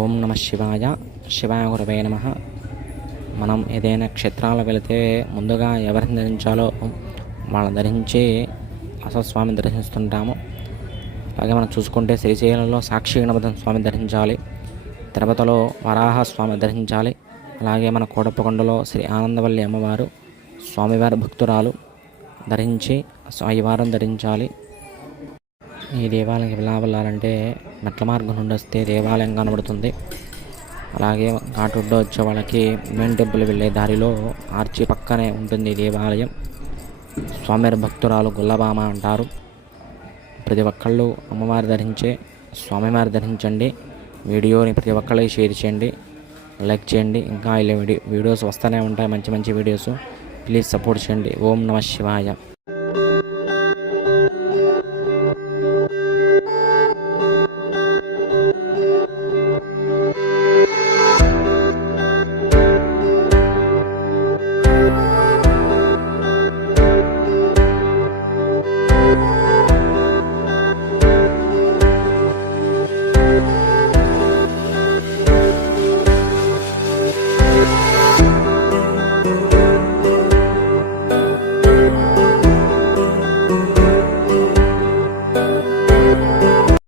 ఓం నమ శివాయ. శివాయ గురవే నమ. మనం ఏదైనా క్షేత్రాలకు వెళితే ముందుగా ఎవరిని ధరించాలో వాళ్ళని ధరించి అసలు స్వామిని దర్శిస్తుంటాము. అలాగే మనం చూసుకుంటే శ్రీశైలంలో సాక్షి గణపతి స్వామి ధరించాలి, తిరుపతిలో వరాహ స్వామి ధరించాలి, అలాగే మన కోటప్పకొండలో శ్రీ ఆనందవల్లి అమ్మవారు స్వామివారి భక్తురాలు ధరించి స్వామివారం ధరించాలి. ఈ దేవాలయానికి ఎలా వెళ్ళాలంటే మెట్ల మార్గం నుండి వస్తే దేవాలయం కనబడుతుంది. అలాగే ఘాట్ వచ్చే వాళ్ళకి మెయిన్ టెంపుల్ వెళ్ళే దారిలో ఆర్చి పక్కనే ఉంటుంది ఈ దేవాలయం. స్వామివారి భక్తురాలు గుల్లబామ అంటారు. ప్రతి ఒక్కళ్ళు అమ్మవారి ధరించే స్వామివారి ధరించండి. వీడియోని ప్రతి ఒక్కళ్ళకి షేర్ చేయండి, లైక్ చేయండి. ఇంకా ఇలా వీడియోస్ వస్తూనే ఉంటాయి, మంచి మంచి వీడియోస్. ప్లీజ్ సపోర్ట్ చేయండి. ఓం నమ శివాయ.